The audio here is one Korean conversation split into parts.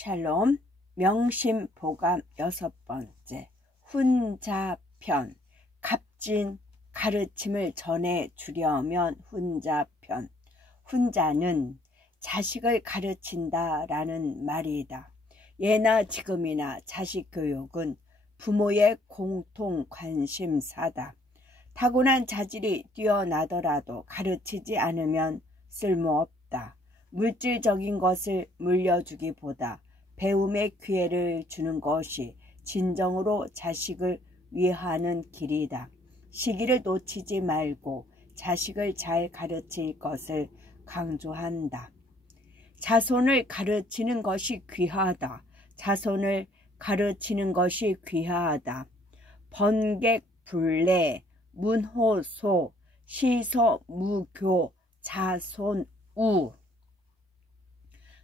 샬롬. 명심보감 6번째. 훈자편. 값진 가르침을 전해주려면 훈자편. 훈자는 자식을 가르친다 라는 말이다. 예나 지금이나 자식 교육은 부모의 공통 관심사다. 타고난 자질이 뛰어나더라도 가르치지 않으면 쓸모없다. 물질적인 것을 물려주기보다 배움의 기회를 주는 것이 진정으로 자식을 위하는 길이다. 시기를 놓치지 말고 자식을 잘 가르칠 것을 강조한다. 자손을 가르치는 것이 귀하다. 자손을 가르치는 것이 귀하다. 번객 불례 문호소 시서 무교 자손 우.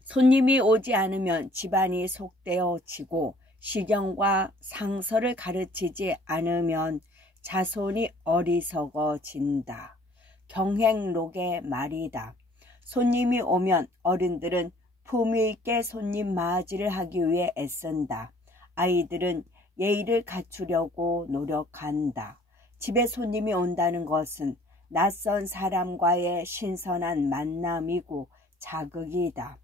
손님이 오지 않으면 집안이 속되어지고 시경과 상서를 가르치지 않으면 자손이 어리석어진다. 경행록의 말이다. 손님이 오면 어른들은 품위 있게 손님 맞이를 하기 위해 애쓴다. 아이들은 예의를 갖추려고 노력한다. 집에 손님이 온다는 것은 낯선 사람과의 신선한 만남이고 자극이다.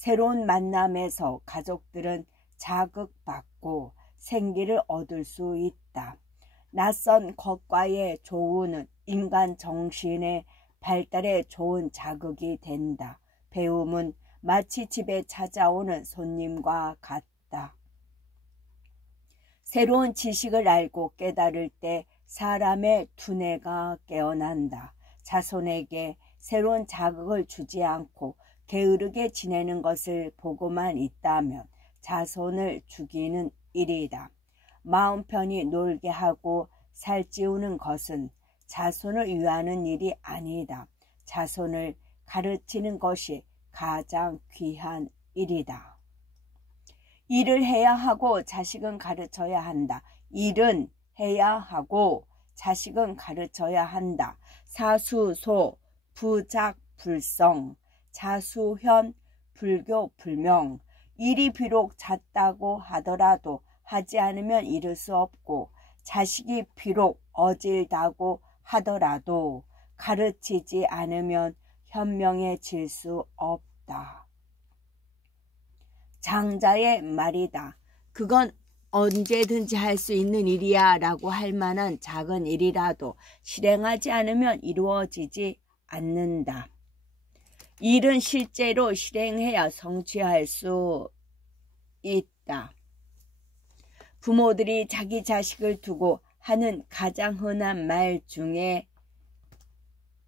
새로운 만남에서 가족들은 자극받고 생기를 얻을 수 있다. 낯선 것과의 조우는 인간 정신의 발달에 좋은 자극이 된다. 배움은 마치 집에 찾아오는 손님과 같다. 새로운 지식을 알고 깨달을 때 사람의 두뇌가 깨어난다. 자손에게 새로운 자극을 주지 않고 게으르게 지내는 것을 보고만 있다면 자손을 죽이는 일이다. 마음 편히 놀게 하고 살찌우는 것은 자손을 위하는 일이 아니다. 자손을 가르치는 것이 가장 귀한 일이다. 일을 해야 하고 자식은 가르쳐야 한다. 일은 해야 하고 자식은 가르쳐야 한다. 사수소 부작불성 자수현 불교불명. 일이 비록 잦다고 하더라도 하지 않으면 이룰 수 없고 자식이 비록 어질다고 하더라도 가르치지 않으면 현명해질 수 없다. 장자의 말이다. 그건 언제든지 할 수 있는 일이야 라고 할 만한 작은 일이라도 실행하지 않으면 이루어지지 않는다. 일은 실제로 실행해야 성취할 수 있다. 부모들이 자기 자식을 두고 하는 가장 흔한 말 중에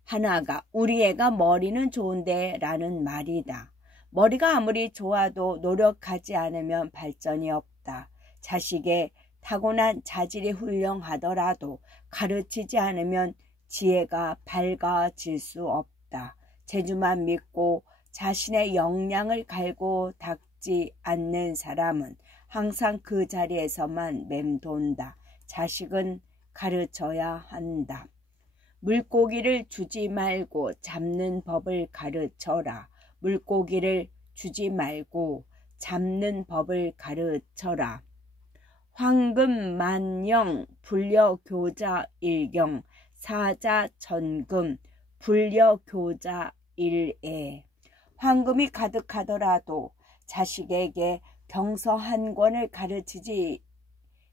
하나가 우리 애가 머리는 좋은데 라는 말이다. 머리가 아무리 좋아도 노력하지 않으면 발전이 없다. 자식의 타고난 자질이 훌륭하더라도 가르치지 않으면 지혜가 밝아질 수 없다. 재주만 믿고 자신의 역량을 갈고 닦지 않는 사람은 항상 그 자리에서만 맴돈다. 자식은 가르쳐야 한다. 물고기를 주지 말고 잡는 법을 가르쳐라. 물고기를 주지 말고 잡는 법을 가르쳐라. 황금만영 불려교자 일경 사자천금 불려교자 일애. 황금이 가득하더라도 자식에게 경서 한 권을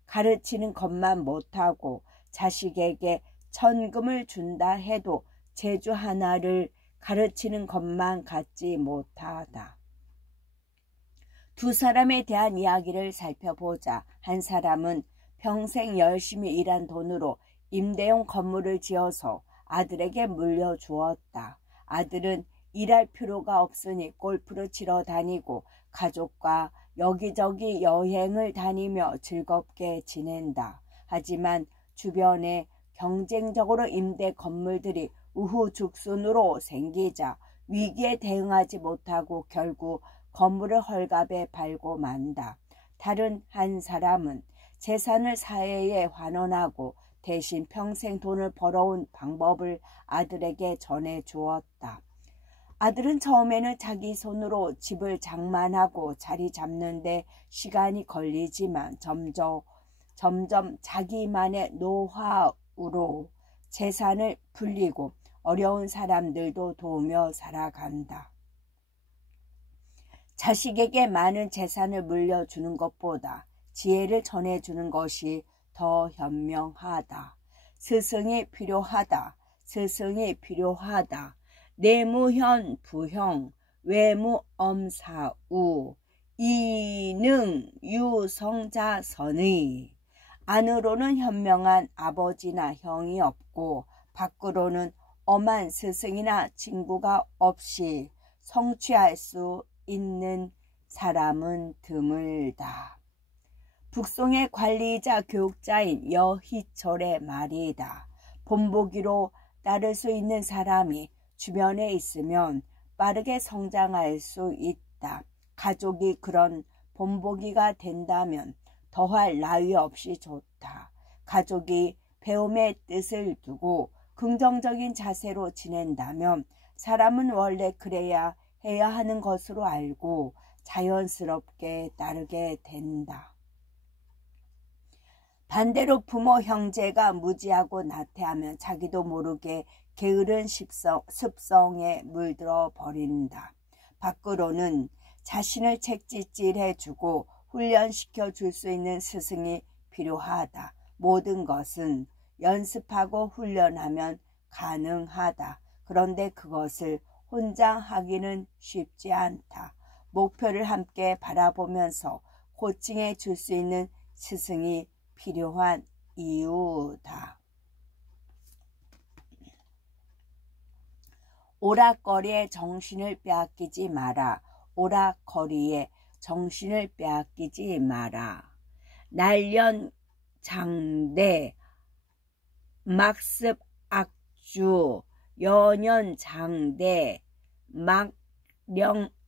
가르치는 것만 못하고 자식에게 천금을 준다 해도 재주 하나를 가르치는 것만 갖지 못하다. 두 사람에 대한 이야기를 살펴보자. 한 사람은 평생 열심히 일한 돈으로 임대용 건물을 지어서 아들에게 물려주었다. 아들은 일할 필요가 없으니 골프를 치러 다니고 가족과 여기저기 여행을 다니며 즐겁게 지낸다. 하지만 주변에 경쟁적으로 임대 건물들이 우후죽순으로 생기자 위기에 대응하지 못하고 결국 건물을 헐값에 팔고 만다. 다른 한 사람은 재산을 사회에 환원하고 대신 평생 돈을 벌어온 방법을 아들에게 전해 주었다. 아들은 처음에는 자기 손으로 집을 장만하고 자리 잡는데 시간이 걸리지만 점점 자기만의 노하우로 재산을 불리고 어려운 사람들도 도우며 살아간다. 자식에게 많은 재산을 물려주는 것보다 지혜를 전해주는 것이 더 현명하다. 스승이 필요하다. 스승이 필요하다. 내무현 부형 외무엄사우 이능유성자선의. 안으로는 현명한 아버지나 형이 없고 밖으로는 엄한 스승이나 친구가 없이 성취할 수 있는 사람은 드물다. 북송의 관리자 교육자인 여희철의 말이다. 본보기로 따를 수 있는 사람이 주변에 있으면 빠르게 성장할 수 있다. 가족이 그런 본보기가 된다면 더할 나위 없이 좋다. 가족이 배움의 뜻을 두고 긍정적인 자세로 지낸다면 사람은 원래 그래야 해야 하는 것으로 알고 자연스럽게 따르게 된다. 반대로 부모 형제가 무지하고 나태하면 자기도 모르게 게으른 습성에 물들어 버린다. 밖으로는 자신을 책찍질해주고 훈련시켜 줄 수 있는 스승이 필요하다. 모든 것은 연습하고 훈련하면 가능하다. 그런데 그것을 혼자 하기는 쉽지 않다. 목표를 함께 바라보면서 코칭해 줄 수 있는 스승이 필요한 이유다. 오락거리에 정신을 빼앗기지 마라. 오락거리에 정신을 빼앗기지 마라. 날연장대 막습악주 연연장대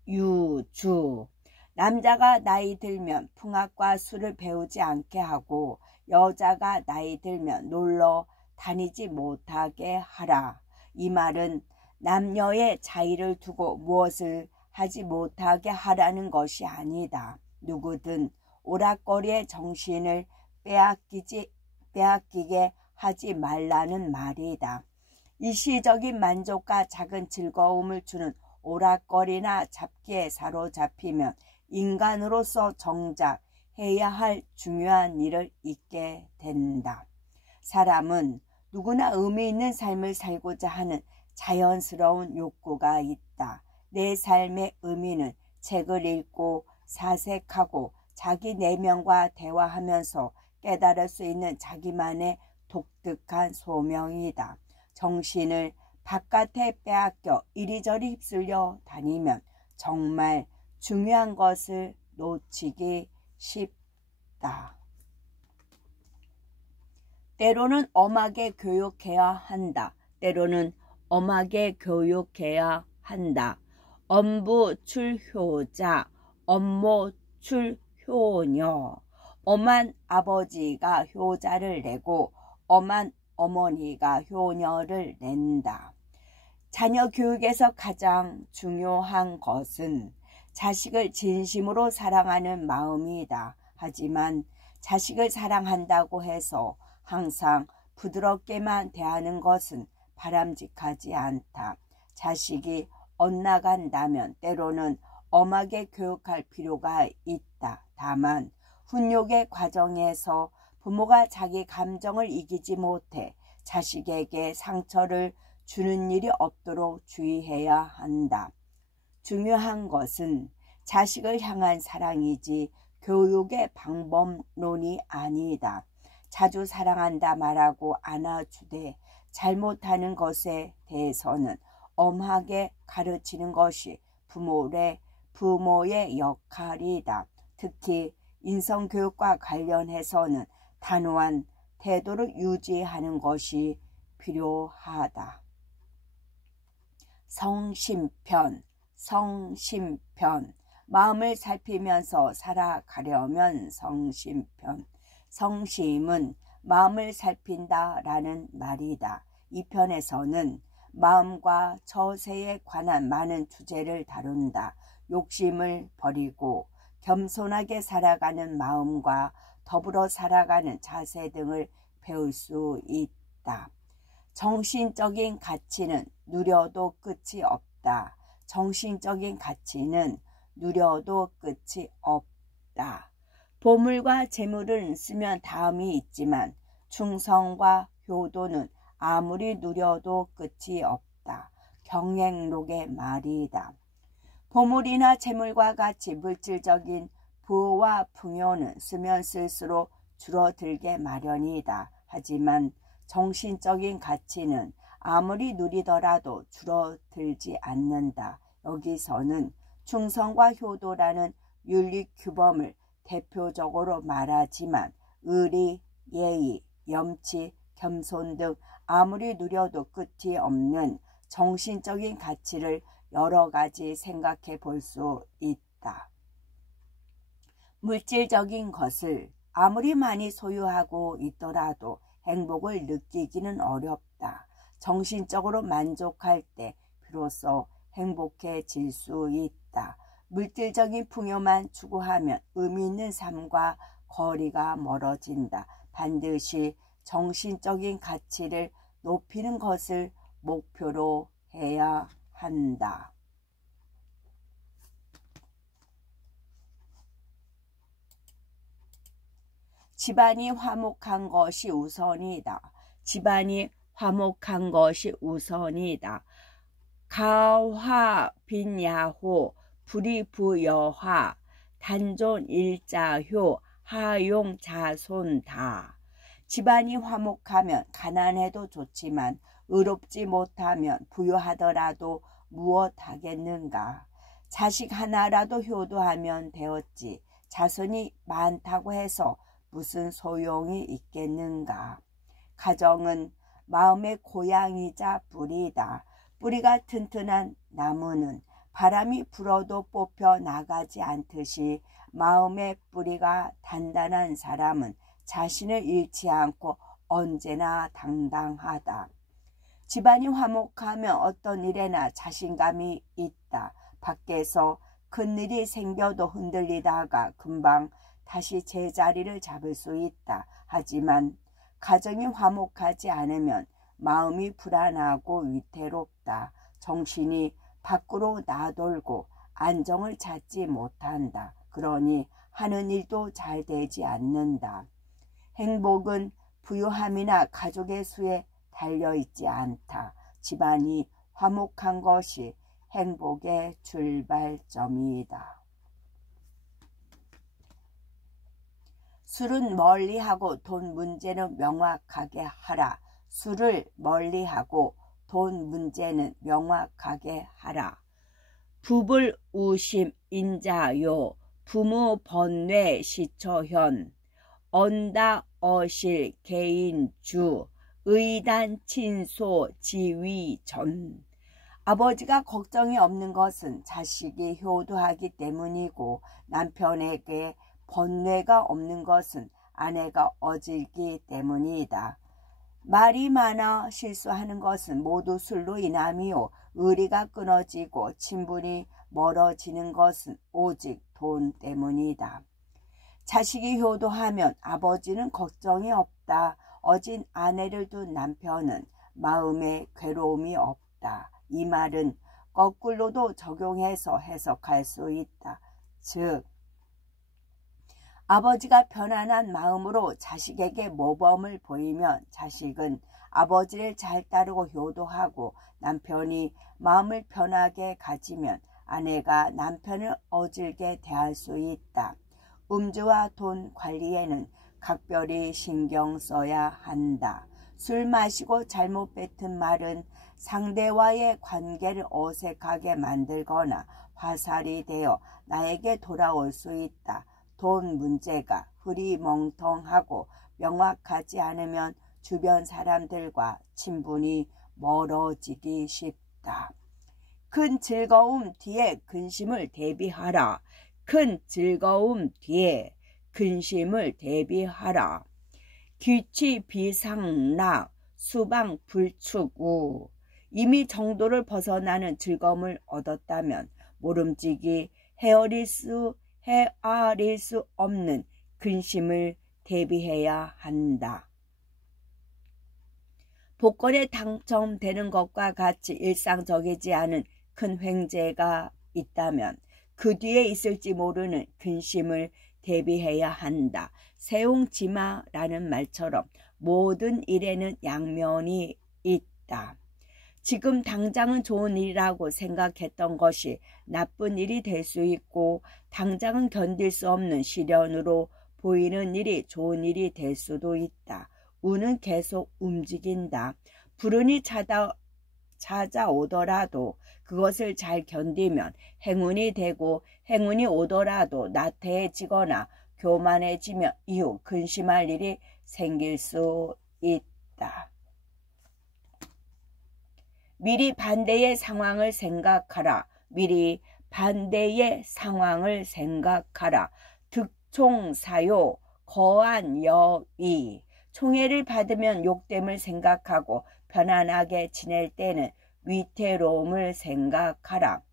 막령유주. 남자가 나이 들면 풍악과 술을 배우지 않게 하고 여자가 나이 들면 놀러 다니지 못하게 하라. 이 말은 남녀의 차이를 두고 무엇을 하지 못하게 하라는 것이 아니다. 누구든 오락거리의 정신을 빼앗기게 하지 말라는 말이다. 일시적인 만족과 작은 즐거움을 주는 오락거리나 잡기에 사로잡히면 인간으로서 정작 해야 할 중요한 일을 잊게 된다. 사람은 누구나 의미 있는 삶을 살고자 하는 자연스러운 욕구가 있다. 내 삶의 의미는 책을 읽고 사색하고 자기 내면과 대화하면서 깨달을 수 있는 자기만의 독특한 소명이다. 정신을 바깥에 빼앗겨 이리저리 휩쓸려 다니면 정말 중요한 것을 놓치기 쉽다. 때로는 엄하게 교육해야 한다. 때로는 엄하게 교육해야 한다. 엄부 출효자, 엄모 출효녀. 엄한 아버지가 효자를 내고 엄한 어머니가 효녀를 낸다. 자녀 교육에서 가장 중요한 것은 자식을 진심으로 사랑하는 마음이다. 하지만 자식을 사랑한다고 해서 항상 부드럽게만 대하는 것은 바람직하지 않다. 자식이 엇나간다면 때로는 엄하게 교육할 필요가 있다. 다만 훈육의 과정에서 부모가 자기 감정을 이기지 못해 자식에게 상처를 주는 일이 없도록 주의해야 한다. 중요한 것은 자식을 향한 사랑이지 교육의 방법론이 아니다. 자주 사랑한다 말하고 안아주되 잘못하는 것에 대해서는 엄하게 가르치는 것이 부모의 역할이다. 특히 인성교육과 관련해서는 단호한 태도를 유지하는 것이 필요하다. 성심편. 마음을 살피면서 살아가려면 성심편. 성심은 마음을 살핀다라는 말이다. 이 편에서는 마음과 처세에 관한 많은 주제를 다룬다. 욕심을 버리고 겸손하게 살아가는 마음과 더불어 살아가는 자세 등을 배울 수 있다. 정신적인 가치는 누려도 끝이 없다. 정신적인 가치는 누려도 끝이 없다. 보물과 재물은 쓰면 다음이 있지만 충성과 효도는 아무리 누려도 끝이 없다. 경행록의 말이다. 보물이나 재물과 같이 물질적인 부와 풍요는 쓰면 쓸수록 줄어들게 마련이다. 하지만 정신적인 가치는 아무리 누리더라도 줄어들지 않는다. 여기서는 충성과 효도라는 윤리 규범을 대표적으로 말하지만 의리, 예의, 염치, 겸손 등 아무리 누려도 끝이 없는 정신적인 가치를 여러 가지 생각해 볼 수 있다. 물질적인 것을 아무리 많이 소유하고 있더라도 행복을 느끼기는 어렵다. 정신적으로 만족할 때 비로소 행복해질 수 있다. 물질적인 풍요만 추구하면 의미 있는 삶과 거리가 멀어진다. 반드시 정신적인 가치를 높이는 것을 목표로 해야 한다. 집안이 화목한 것이 우선이다. 집안이 화목한 것이 우선이다. 가화빈야호 불이부여화 단존일자효 하용자손다. 집안이 화목하면 가난해도 좋지만 의롭지 못하면 부유하더라도 무엇 하겠는가. 자식 하나라도 효도하면 되었지. 자손이 많다고 해서 무슨 소용이 있겠는가. 가정은 마음의 고향이자 뿌리다. 뿌리가 튼튼한 나무는 바람이 불어도 뽑혀 나가지 않듯이 마음의 뿌리가 단단한 사람은 자신을 잃지 않고 언제나 당당하다. 집안이 화목하면 어떤 일에나 자신감이 있다. 밖에서 큰일이 생겨도 흔들리다가 금방 다시 제자리를 잡을 수 있다. 하지만 가정이 화목하지 않으면 마음이 불안하고 위태롭다. 정신이 밖으로 나돌고 안정을 찾지 못한다. 그러니 하는 일도 잘 되지 않는다. 행복은 부유함이나 가족의 수에 달려있지 않다. 집안이 화목한 것이 행복의 출발점이다. 술은 멀리하고 돈 문제는 명확하게 하라. 술을 멀리하고 돈 문제는 명확하게 하라. 부불우심 인자요 부무 번뇌 시처현 언다 어실 개인주 의단 친소 지위전. 아버지가 걱정이 없는 것은 자식이 효도하기 때문이고 남편에게 번뇌가 없는 것은 아내가 어질기 때문이다. 말이 많아 실수하는 것은 모두 술로 인함이요 의리가 끊어지고 친분이 멀어지는 것은 오직 돈 때문이다. 자식이 효도하면 아버지는 걱정이 없다. 어진 아내를 둔 남편은 마음에 괴로움이 없다. 이 말은 거꾸로도 적용해서 해석할 수 있다. 즉 아버지가 편안한 마음으로 자식에게 모범을 보이면 자식은 아버지를 잘 따르고 효도하고 남편이 마음을 편하게 가지면 아내가 남편을 어질게 대할 수 있다. 음주와 돈 관리에는 각별히 신경 써야 한다. 술 마시고 잘못 뱉은 말은 상대와의 관계를 어색하게 만들거나 화살이 되어 나에게 돌아올 수 있다. 돈 문제가 흐리멍텅하고 명확하지 않으면 주변 사람들과 친분이 멀어지기 쉽다. 큰 즐거움 뒤에 근심을 대비하라. 큰 즐거움 뒤에 근심을 대비하라. 귀취 비상락 수방 불축우 이미 정도를 벗어나는 즐거움을 얻었다면 모름지기 헤아릴 수 없는 근심을 대비해야 한다. 복권에 당첨되는 것과 같이 일상적이지 않은 큰 횡재가 있다면 그 뒤에 있을지 모르는 근심을 대비해야 한다. 세옹지마라는 말처럼 모든 일에는 양면이 있다. 지금 당장은 좋은 일이라고 생각했던 것이 나쁜 일이 될 수 있고, 당장은 견딜 수 없는 시련으로 보이는 일이 좋은 일이 될 수도 있다. 운은 계속 움직인다. 불운이 찾아오더라도 그것을 잘 견디면 행운이 되고, 행운이 오더라도 나태해지거나 교만해지며 이후 근심할 일이 생길 수 있다. 미리 반대의 상황을 생각하라. 미리 반대의 상황을 생각하라. 득총사요 거한 여위. 총애를 받으면 욕됨을 생각하고 편안하게 지낼 때는 위태로움을 생각하라.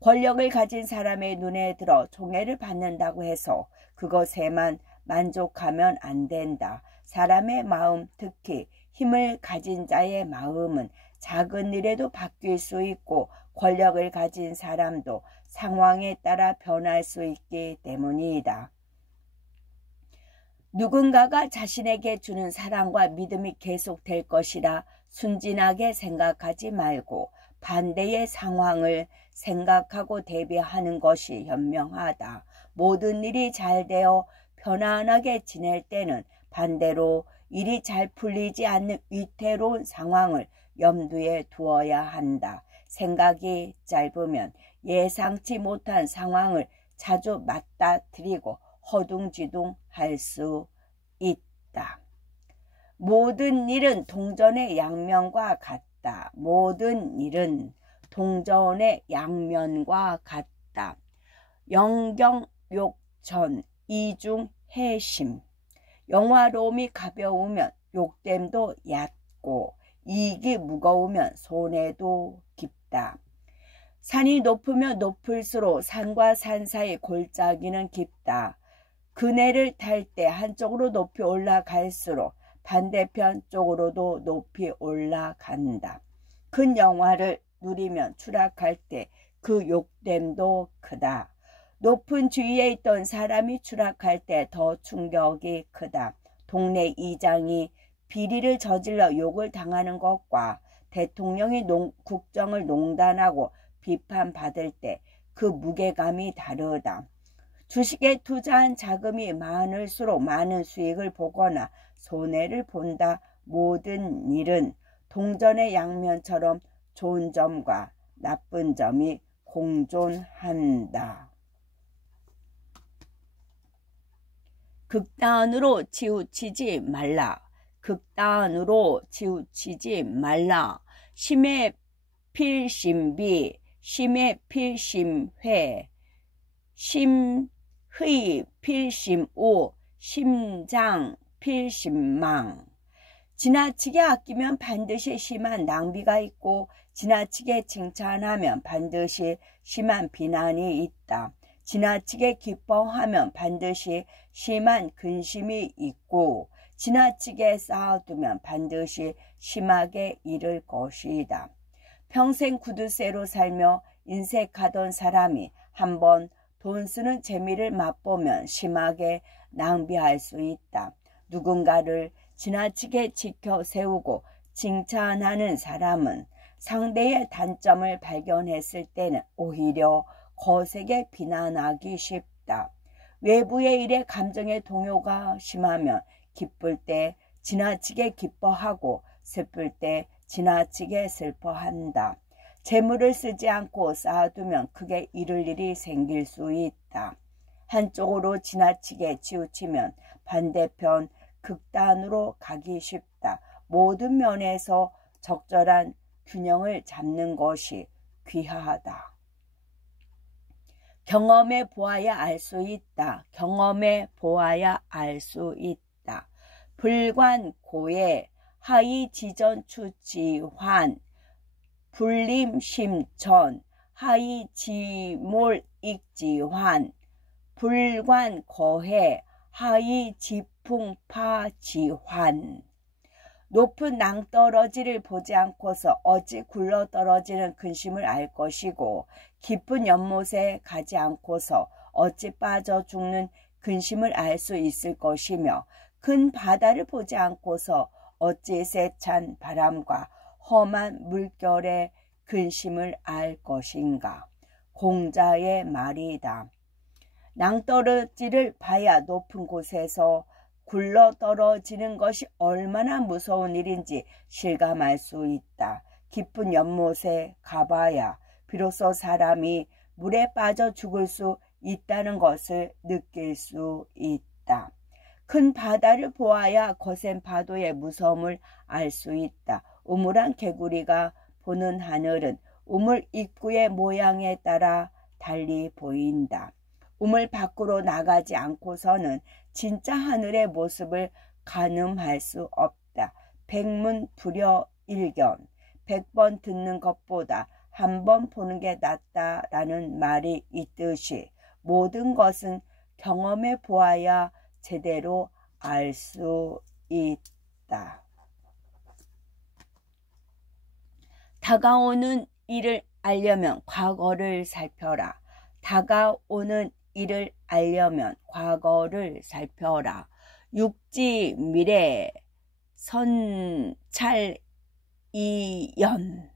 권력을 가진 사람의 눈에 들어 총애를 받는다고 해서 그것에만 만족하면 안 된다. 사람의 마음, 특히 힘을 가진 자의 마음은 작은 일에도 바뀔 수 있고, 권력을 가진 사람도 상황에 따라 변할 수 있기 때문이다. 누군가가 자신에게 주는 사랑과 믿음이 계속될 것이라 순진하게 생각하지 말고 반대의 상황을 생각하고 대비하는 것이 현명하다. 모든 일이 잘 되어 편안하게 지낼 때는 반대로 일이 잘 풀리지 않는 위태로운 상황을 염두에 두어야 한다. 생각이 짧으면 예상치 못한 상황을 자주 맞닥뜨리고 허둥지둥할 수 있다. 모든 일은 동전의 양면과 같다. 모든 일은 동전의 양면과 같다. 영경욕전 이중해심. 영화로움이 가벼우면 욕됨도 얕고, 이익이 무거우면 손해도 깊다. 산이 높으면 높을수록 산과 산 사이 골짜기는 깊다. 그네를 탈 때 한쪽으로 높이 올라갈수록 반대편 쪽으로도 높이 올라간다. 큰 영화를 누리면 추락할 때 그 욕됨도 크다. 높은 주위에 있던 사람이 추락할 때 더 충격이 크다. 동네 이장이 비리를 저질러 욕을 당하는 것과 대통령이 국정을 농단하고 비판받을 때 그 무게감이 다르다. 주식에 투자한 자금이 많을수록 많은 수익을 보거나 손해를 본다. 모든 일은 동전의 양면처럼 좋은 점과 나쁜 점이 공존한다. 극단으로 치우치지 말라. 극단으로 치우치지 말라. 심의 필심비, 심의 필심회, 심의 필심우, 심장 필심망. 지나치게 아끼면 반드시 심한 낭비가 있고, 지나치게 칭찬하면 반드시 심한 비난이 있다. 지나치게 기뻐하면 반드시 심한 근심이 있고, 지나치게 쌓아두면 반드시 심하게 잃을 것이다. 평생 구두쇠로 살며 인색하던 사람이 한번 돈 쓰는 재미를 맛보면 심하게 낭비할 수 있다. 누군가를 지나치게 지켜 세우고 칭찬하는 사람은 상대의 단점을 발견했을 때는 오히려 거세게 비난하기 쉽다. 외부의 일에 감정의 동요가 심하면 기쁠 때 지나치게 기뻐하고 슬플 때 지나치게 슬퍼한다. 재물을 쓰지 않고 쌓아두면 크게 잃을 일이 생길 수 있다. 한쪽으로 지나치게 치우치면 반대편 극단으로 가기 쉽다. 모든 면에서 적절한 균형을 잡는 것이 귀하다. 경험해 보아야 알 수 있다. 경험해 보아야 알 수 있다. 불관고해 하이지전추지환 불림심천 하이지몰익지환 불관거해 하이지풍파지환. 높은 낭떠러지를 보지 않고서 어찌 굴러떨어지는 근심을 알 것이고 깊은 연못에 가지 않고서 어찌 빠져 죽는 근심을 알 수 있을 것이며 큰 바다를 보지 않고서 어찌 세찬 바람과 험한 물결의 근심을 알 것인가. 공자의 말이다. 낭떠러지를 봐야 높은 곳에서 굴러떨어지는 것이 얼마나 무서운 일인지 실감할 수 있다. 깊은 연못에 가봐야 비로소 사람이 물에 빠져 죽을 수 있다는 것을 느낄 수 있다. 큰 바다를 보아야 거센 파도의 무서움을 알 수 있다. 우물한 개구리가 보는 하늘은 우물 입구의 모양에 따라 달리 보인다. 우물 밖으로 나가지 않고서는 진짜 하늘의 모습을 가늠할 수 없다. 백문불여일견, 100번 듣는 것보다 한 번 보는 게 낫다라는 말이 있듯이 모든 것은 경험해 보아야 제대로 알 수 있다. 다가오는 일을 알려면 과거를 살펴라. 다가오는 일을 알려면 과거를 살펴라. 육지 미래 선찰이연.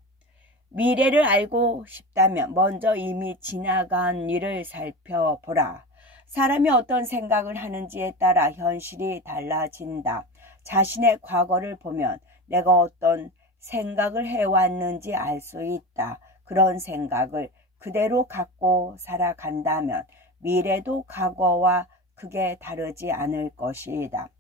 미래를 알고 싶다면 먼저 이미 지나간 일을 살펴보라. 사람이 어떤 생각을 하는지에 따라 현실이 달라진다. 자신의 과거를 보면 내가 어떤 생각을 해왔는지 알 수 있다. 그런 생각을 그대로 갖고 살아간다면 미래도 과거와 크게 다르지 않을 것이다.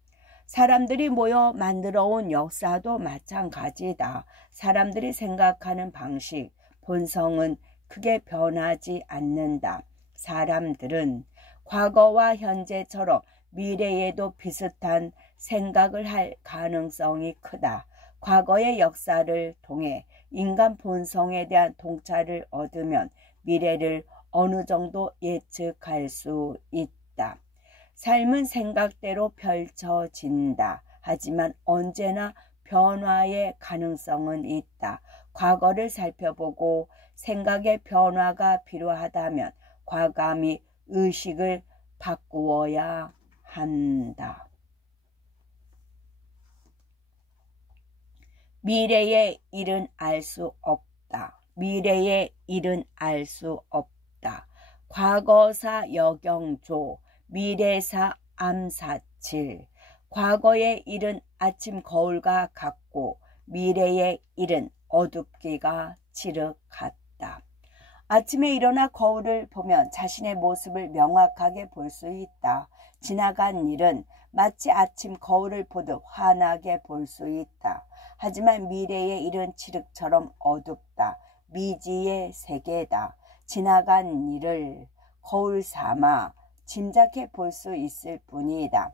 사람들이 모여 만들어온 역사도 마찬가지다. 사람들이 생각하는 방식, 본성은 크게 변하지 않는다. 사람들은 과거와 현재처럼 미래에도 비슷한 생각을 할 가능성이 크다. 과거의 역사를 통해 인간 본성에 대한 통찰을 얻으면 미래를 어느 정도 예측할 수 있다. 삶은 생각대로 펼쳐진다. 하지만 언제나 변화의 가능성은 있다. 과거를 살펴보고 생각의 변화가 필요하다면 과감히 의식을 바꾸어야 한다. 미래의 일은 알 수 없다. 미래의 일은 알 수 없다. 과거사 여경조, 미래사 암사칠. 과거의 일은 아침 거울과 같고 미래의 일은 어둡기가 칠흑같다. 아침에 일어나 거울을 보면 자신의 모습을 명확하게 볼 수 있다. 지나간 일은 마치 아침 거울을 보듯 환하게 볼 수 있다. 하지만 미래의 일은 칠흑처럼 어둡다. 미지의 세계다. 지나간 일을 거울 삼아 짐작해 볼 수 있을 뿐이다.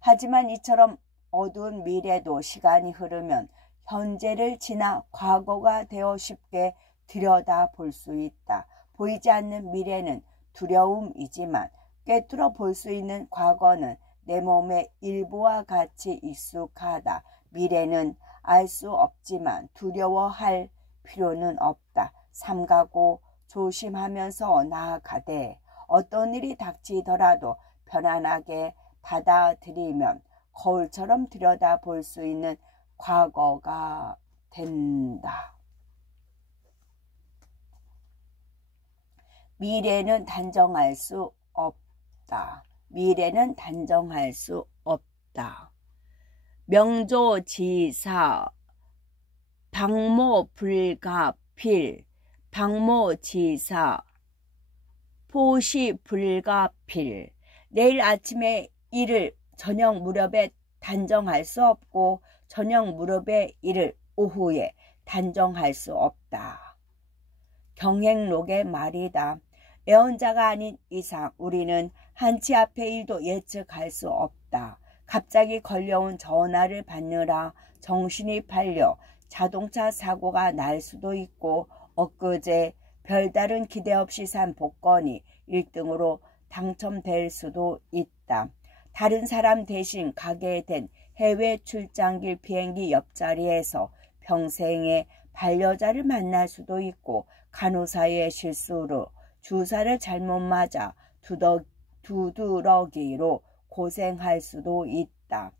하지만 이처럼 어두운 미래도 시간이 흐르면 현재를 지나 과거가 되어 쉽게 들여다 볼 수 있다. 보이지 않는 미래는 두려움이지만 꿰뚫어 볼 수 있는 과거는 내 몸의 일부와 같이 익숙하다. 미래는 알 수 없지만 두려워할 필요는 없다. 삼가고 조심하면서 나아가되 어떤 일이 닥치더라도 편안하게 받아들이면 거울처럼 들여다볼 수 있는 과거가 된다. 미래는 단정할 수 없다. 미래는 단정할 수 없다. 명조지사 방모불가필. 방모지사 포시불가필. 내일 아침에 일을 저녁 무렵에 단정할 수 없고 저녁 무렵의 일을 오후에 단정할 수 없다. 경행록의 말이다. 애언자가 아닌 이상 우리는 한치 앞의 일도 예측할 수 없다. 갑자기 걸려온 전화를 받느라 정신이 팔려 자동차 사고가 날 수도 있고 엊그제 별다른 기대 없이 산 복권이 1등으로 당첨될 수도 있다. 다른 사람 대신 가게 된 해외 출장길 비행기 옆자리에서 평생의 반려자를 만날 수도 있고 간호사의 실수로 주사를 잘못 맞아 두드러기로 고생할 수도 있다.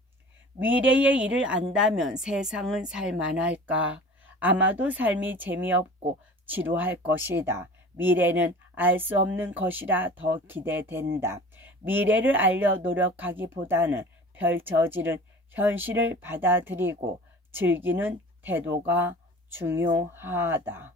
미래의 일을 안다면 세상은 살만할까? 아마도 삶이 재미없고 지루할 것이다. 미래는 알 수 없는 것이라 더 기대된다. 미래를 알려 노력하기보다는 펼쳐지는 현실을 받아들이고 즐기는 태도가 중요하다.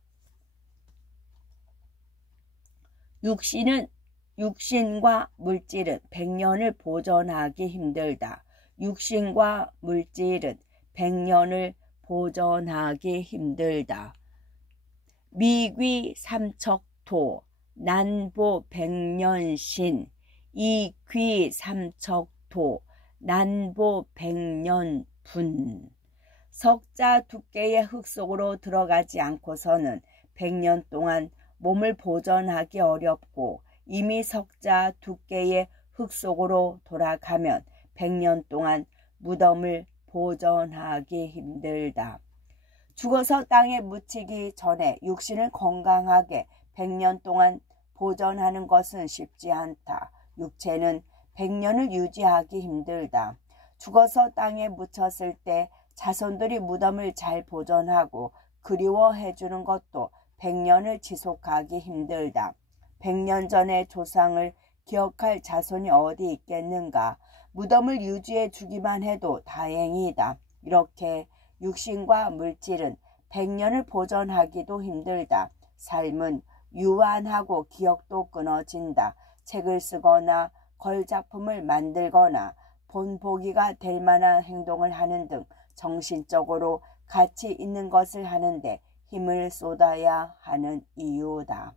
육신과 물질은 100년을 보존하기 힘들다. 육신과 물질은 100년을 보존하기 힘들다. 미귀 삼척토 난보 백년신 이귀 삼척토 난보 백년분. 석자 두께의 흙 속으로 들어가지 않고서는 100년 동안 몸을 보존하기 어렵고 이미 석자 두께의 흙 속으로 돌아가면 100년 동안 무덤을 보존하기 힘들다. 죽어서 땅에 묻히기 전에 육신을 건강하게 100년 동안 보존하는 것은 쉽지 않다. 육체는 100년을 유지하기 힘들다. 죽어서 땅에 묻혔을 때 자손들이 무덤을 잘 보존하고 그리워해 주는 것도 100년을 지속하기 힘들다. 100년 전의 조상을 기억할 자손이 어디 있겠는가. 무덤을 유지해 주기만 해도 다행이다. 이렇게 육신과 물질은 100년을 보존하기도 힘들다. 삶은 유한하고 기억도 끊어진다. 책을 쓰거나 걸작품을 만들거나 본보기가 될 만한 행동을 하는 등 정신적으로 가치 있는 것을 하는데 힘을 쏟아야 하는 이유다.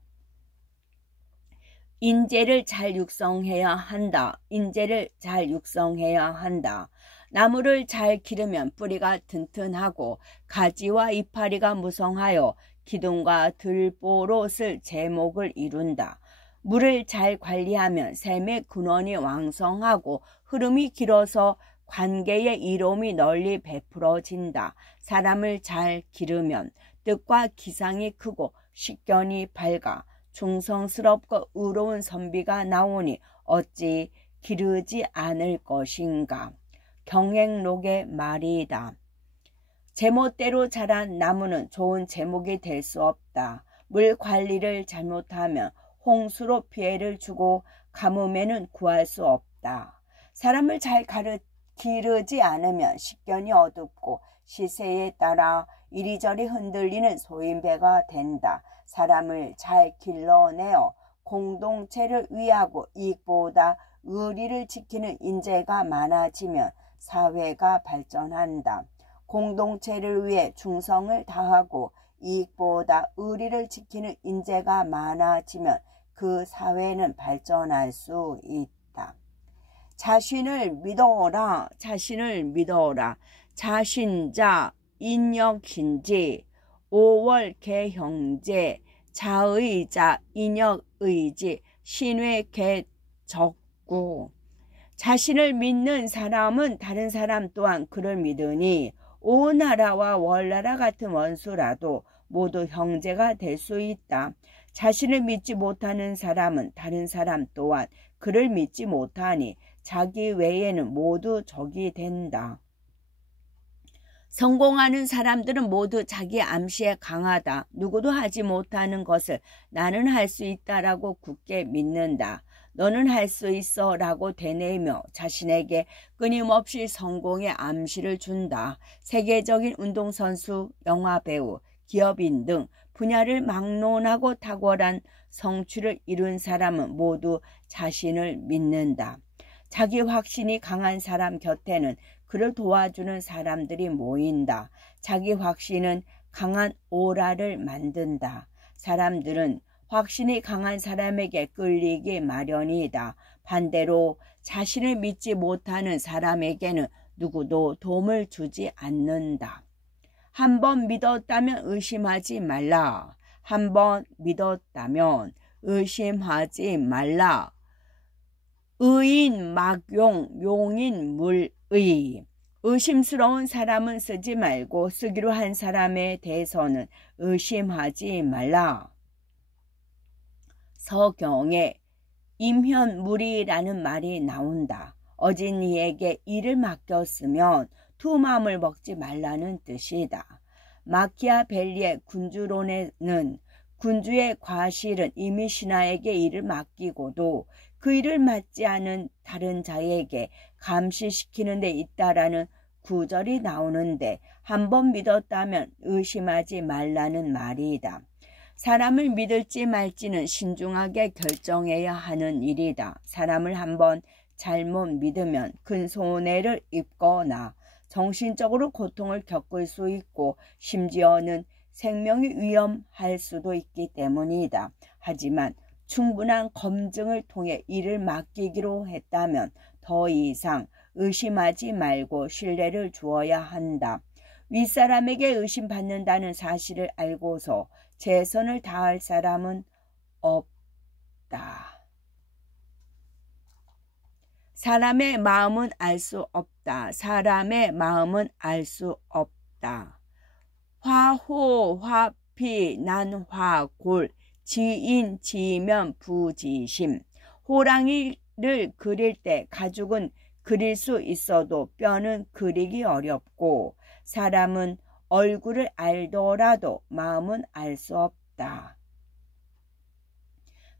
인재를 잘 육성해야 한다. 인재를 잘 육성해야 한다. 나무를 잘 기르면 뿌리가 튼튼하고 가지와 이파리가 무성하여 기둥과 들보로 쓸 제목을 이룬다. 물을 잘 관리하면 샘의 근원이 왕성하고 흐름이 길어서 관계의 이로움이 널리 베풀어진다. 사람을 잘 기르면 뜻과 기상이 크고 식견이 밝아 충성스럽고 의로운 선비가 나오니 어찌 기르지 않을 것인가. 경행록의 말이다. 제멋대로 자란 나무는 좋은 제목이 될 수 없다. 물 관리를 잘못하면 홍수로 피해를 주고 가뭄에는 구할 수 없다. 사람을 잘 기르지 않으면 식견이 어둡고 시세에 따라 이리저리 흔들리는 소인배가 된다. 사람을 잘 길러내어 공동체를 위하고 이익보다 의리를 지키는 인재가 많아지면 사회가 발전한다. 공동체를 위해 충성을 다하고 이익보다 의리를 지키는 인재가 많아지면 그 사회는 발전할 수 있다. 자신을 믿어라. 자신을 믿어라. 자신자 인역신지 5월 개형제 자의자 인역의지 신외 개적구. 자신을 믿는 사람은 다른 사람 또한 그를 믿으니 오나라와 월나라 같은 원수라도 모두 형제가 될 수 있다. 자신을 믿지 못하는 사람은 다른 사람 또한 그를 믿지 못하니 자기 외에는 모두 적이 된다. 성공하는 사람들은 모두 자기 암시에 강하다. 누구도 하지 못하는 것을 나는 할 수 있다라고 굳게 믿는다. 너는 할 수 있어 라고 되뇌이며 자신에게 끊임없이 성공의 암시를 준다. 세계적인 운동선수, 영화배우, 기업인 등 분야를 막론하고 탁월한 성취를 이룬 사람은 모두 자신을 믿는다. 자기 확신이 강한 사람 곁에는 그를 도와주는 사람들이 모인다. 자기 확신은 강한 오라를 만든다. 사람들은 확신이 강한 사람에게 끌리기 마련이다. 반대로 자신을 믿지 못하는 사람에게는 누구도 도움을 주지 않는다. 한 번 믿었다면 의심하지 말라. 한 번 믿었다면 의심하지 말라. 의인 막용, 용인 물의. 의심스러운 사람은 쓰지 말고 쓰기로 한 사람에 대해서는 의심하지 말라. 서경에 임현물이라는 말이 나온다. 어진이에게 일을 맡겼으면 두 마음을 먹지 말라는 뜻이다. 마키아벨리의 군주론에는 군주의 과실은 이미 신하에게 일을 맡기고도 그 일을 맡지 않은 다른 자에게 감시시키는 데 있다라는 구절이 나오는데 한 번 믿었다면 의심하지 말라는 말이다. 사람을 믿을지 말지는 신중하게 결정해야 하는 일이다. 사람을 한번 잘못 믿으면 큰 손해를 입거나 정신적으로 고통을 겪을 수 있고 심지어는 생명이 위험할 수도 있기 때문이다. 하지만 충분한 검증을 통해 일을 맡기기로 했다면 더 이상 의심하지 말고 신뢰를 주어야 한다. 윗사람에게 의심받는다는 사실을 알고서 최선을 다할 사람은 없다. 사람의 마음은 알 수 없다. 사람의 마음은 알 수 없다. 화호, 화피, 난화골, 지인, 지면, 부지심. 호랑이를 그릴 때 가죽은 그릴 수 있어도 뼈는 그리기 어렵고 사람은 얼굴을 알더라도 마음은 알 수 없다.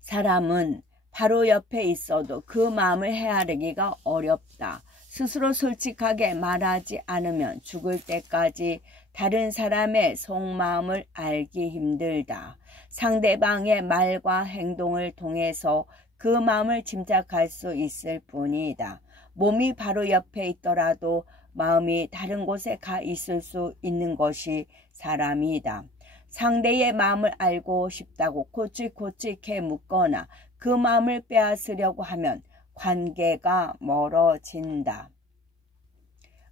사람은 바로 옆에 있어도 그 마음을 헤아리기가 어렵다. 스스로 솔직하게 말하지 않으면 죽을 때까지 다른 사람의 속마음을 알기 힘들다. 상대방의 말과 행동을 통해서 그 마음을 짐작할 수 있을 뿐이다. 몸이 바로 옆에 있더라도 마음이 다른 곳에 가 있을 수 있는 것이 사람이다. 상대의 마음을 알고 싶다고 코치코치해 묻거나 그 마음을 빼앗으려고 하면 관계가 멀어진다.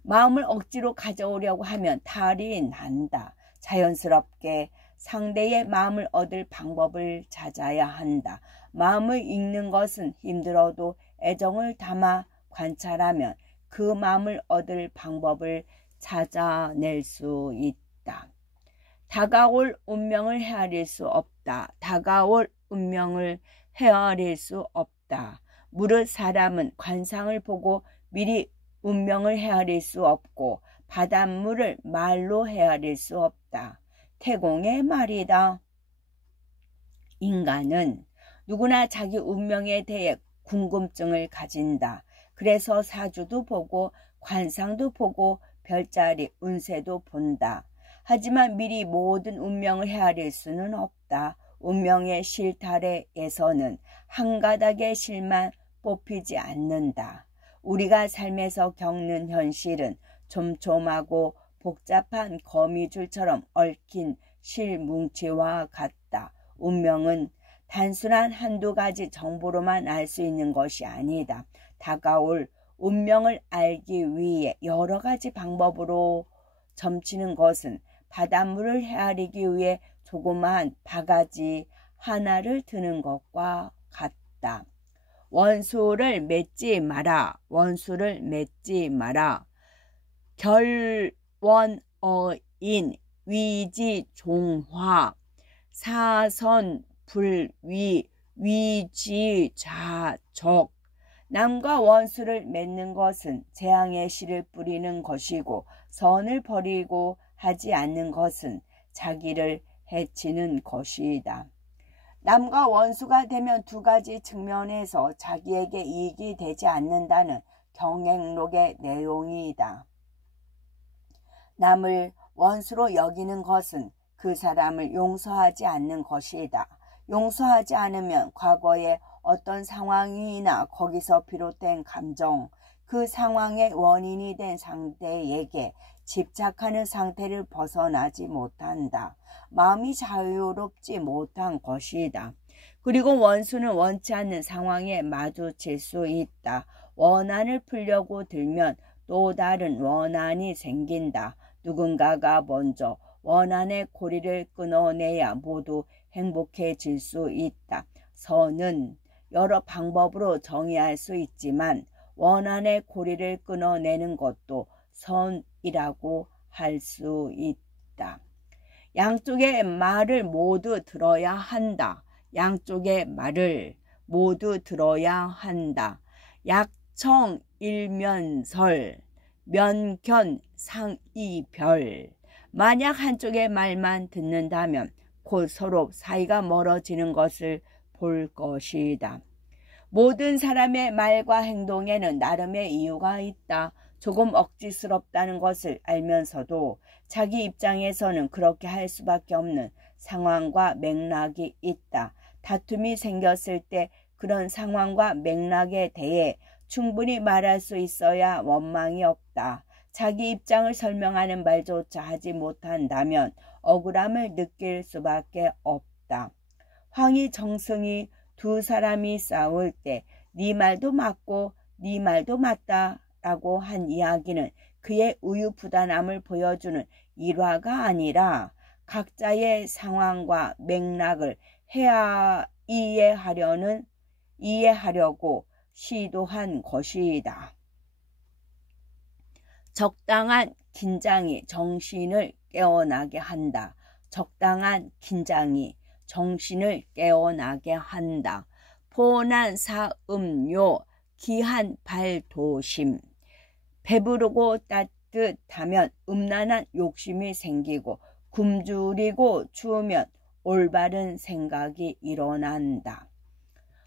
마음을 억지로 가져오려고 하면 탈이 난다. 자연스럽게 상대의 마음을 얻을 방법을 찾아야 한다. 마음을 읽는 것은 힘들어도 애정을 담아 관찰하면 그 마음을 얻을 방법을 찾아낼 수 있다. 다가올 운명을 헤아릴 수 없다. 다가올 운명을 헤아릴 수 없다. 무릇 사람은 관상을 보고 미리 운명을 헤아릴 수 없고 바닷물을 말로 헤아릴 수 없다. 태공의 말이다. 인간은 누구나 자기 운명에 대해 궁금증을 가진다. 그래서 사주도 보고 관상도 보고 별자리 운세도 본다. 하지만 미리 모든 운명을 헤아릴 수는 없다. 운명의 실타래에서는 한 가닥의 실만 뽑히지 않는다. 우리가 삶에서 겪는 현실은 촘촘하고 복잡한 거미줄처럼 얽힌 실뭉치와 같다. 운명은 단순한 한두 가지 정보로만 알 수 있는 것이 아니다. 다가올 운명을 알기 위해 여러 가지 방법으로 점치는 것은 바닷물을 헤아리기 위해 조그마한 바가지 하나를 드는 것과 같다. 원수를 맺지 마라. 원수를 맺지 마라. 결원어인 위지종화 사선불위 위지자적. 남과 원수를 맺는 것은 재앙의 씨를 뿌리는 것이고 선을 버리고 하지 않는 것은 자기를 해치는 것이다. 남과 원수가 되면 두 가지 측면에서 자기에게 이익이 되지 않는다는 경행록의 내용이다. 남을 원수로 여기는 것은 그 사람을 용서하지 않는 것이다. 용서하지 않으면 과거에 어떤 상황이나 거기서 비롯된 감정, 그 상황의 원인이 된 상대에게 집착하는 상태를 벗어나지 못한다. 마음이 자유롭지 못한 것이다. 그리고 원수는 원치 않는 상황에 마주칠 수 있다. 원한을 풀려고 들면 또 다른 원한이 생긴다. 누군가가 먼저 원한의 고리를 끊어내야 모두 행복해질 수 있다. 선은 여러 방법으로 정의할 수 있지만 원한의 고리를 끊어내는 것도 선이라고 할 수 있다. 양쪽의 말을 모두 들어야 한다. 양쪽의 말을 모두 들어야 한다. 약청 일면설, 면견 상이별. 만약 한쪽의 말만 듣는다면 곧 서로 사이가 멀어지는 것을 볼 것이다. 모든 사람의 말과 행동에는 나름의 이유가 있다. 조금 억지스럽다는 것을 알면서도 자기 입장에서는 그렇게 할 수밖에 없는 상황과 맥락이 있다. 다툼이 생겼을 때 그런 상황과 맥락에 대해 충분히 말할 수 있어야 원망이 없다. 자기 입장을 설명하는 말조차 하지 못한다면 억울함을 느낄 수밖에 없다. 황희 정승이 두 사람이 싸울 때 네 말도 맞고 네 말도 맞다 라고 한 이야기는 그의 우유부단함을 보여주는 일화가 아니라 각자의 상황과 맥락을 이해하려고 시도한 것이다. 적당한 긴장이 정신을 깨어나게 한다. 적당한 긴장이 정신을 깨어나게 한다. 포난 사음료, 기한 발도심. 배부르고 따뜻하면 음란한 욕심이 생기고 굶주리고 추우면 올바른 생각이 일어난다.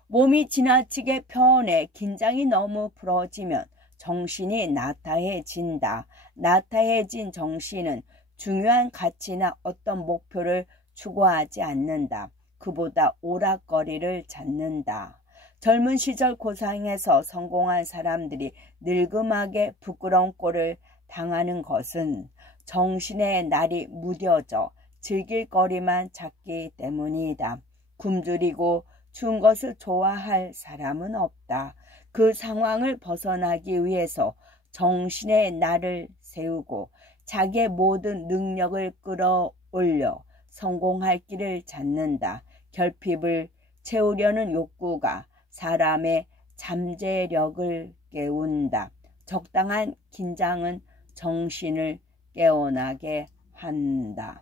몸이 지나치게 편해 긴장이 너무 풀어지면 정신이 나태해진다. 나태해진 정신은 중요한 가치나 어떤 목표를 추구하지 않는다. 그보다 오락거리를 찾는다. 젊은 시절 고상해서 성공한 사람들이 늙음하게 부끄러운 꼴을 당하는 것은 정신의 날이 무뎌져 즐길 거리만 찾기 때문이다. 굶주리고 추운 것을 좋아할 사람은 없다. 그 상황을 벗어나기 위해서 정신의 날을 세우고 자기의 모든 능력을 끌어올려 성공할 길을 찾는다. 결핍을 채우려는 욕구가 사람의 잠재력을 깨운다. 적당한 긴장은 정신을 깨어나게 한다.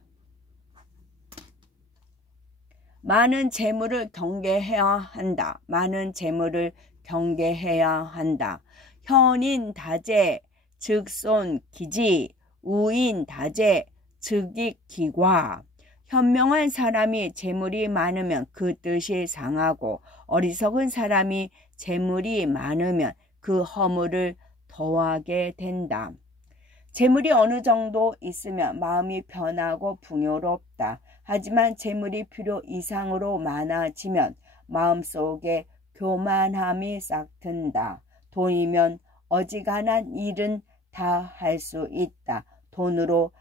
많은 재물을 경계해야 한다. 많은 재물을 경계해야 한다. 현인다재, 즉손기지, 우인다재, 즉익기과. 현명한 사람이 재물이 많으면 그 뜻이 상하고 어리석은 사람이 재물이 많으면 그 허물을 더하게 된다. 재물이 어느 정도 있으면 마음이 편하고 풍요롭다. 하지만 재물이 필요 이상으로 많아지면 마음속에 교만함이 싹 튼다. 돈이면 어지간한 일은 다 할 수 있다. 돈으로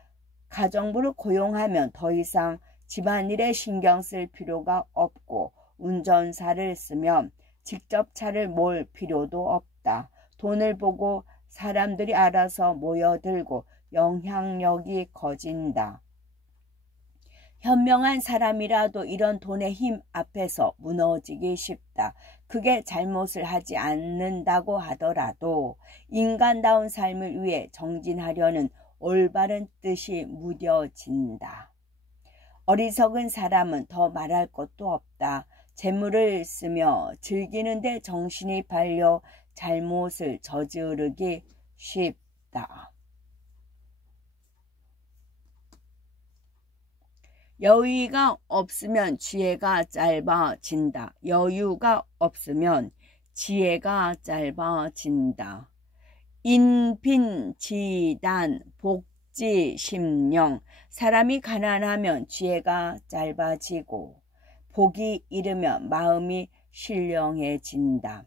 가정부를 고용하면 더 이상 집안일에 신경 쓸 필요가 없고 운전사를 쓰면 직접 차를 몰 필요도 없다. 돈을 보고 사람들이 알아서 모여들고 영향력이 커진다. 현명한 사람이라도 이런 돈의 힘 앞에서 무너지기 쉽다. 그게 잘못을 하지 않는다고 하더라도 인간다운 삶을 위해 정진하려는 올바른 뜻이 무뎌진다. 어리석은 사람은 더 말할 것도 없다. 재물을 쓰며 즐기는데 정신이 팔려 잘못을 저지르기 쉽다. 여유가 없으면 지혜가 짧아진다. 여유가 없으면 지혜가 짧아진다. 인빈지단 복지심령. 사람이 가난하면 지혜가 짧아지고 복이 이르면 마음이 신령해진다.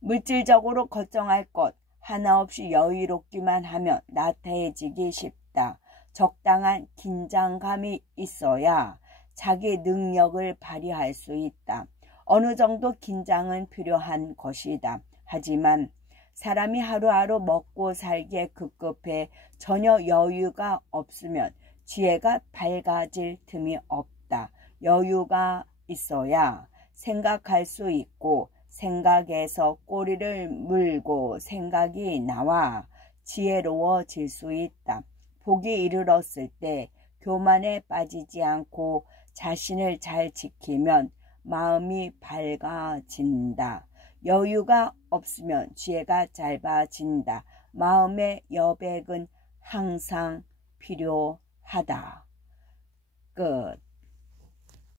물질적으로 걱정할 것 하나 없이 여유롭기만 하면 나태해지기 쉽다. 적당한 긴장감이 있어야 자기 능력을 발휘할 수 있다. 어느 정도 긴장은 필요한 것이다. 하지만 사람이 하루하루 먹고 살기에 급급해 전혀 여유가 없으면 지혜가 밝아질 틈이 없다. 여유가 있어야 생각할 수 있고 생각에서 꼬리를 물고 생각이 나와 지혜로워질 수 있다. 복이 이르렀을 때 교만에 빠지지 않고 자신을 잘 지키면 마음이 밝아진다. 여유가 없으면 지혜가 짧아진다. 마음의 여백은 항상 필요하다. 끝.